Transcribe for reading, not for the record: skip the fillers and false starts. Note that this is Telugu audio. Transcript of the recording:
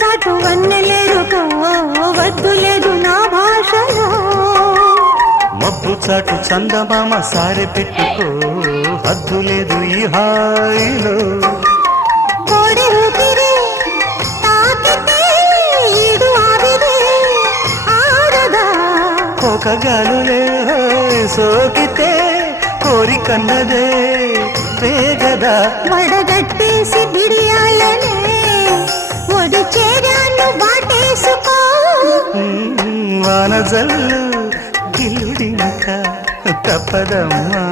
చాటు వన్నెలేరుకో వద్దు లేదు నా భాషలో మబ్బు చాటు చందమామ సారె పెట్టుకో హద్దు లేదు ఈ హాయిలో కోడి ఊపిరి తాకితే ఈడు ఆవిరి ఆడదా కోకగాలులే సోకితే కోరికన్నదే వేగదా వడగట్టేసి బిడియాలనే ఒడి చేరాను బాటేసుకో వానజల్లు గిల్లుడింక తప్పదమ్మా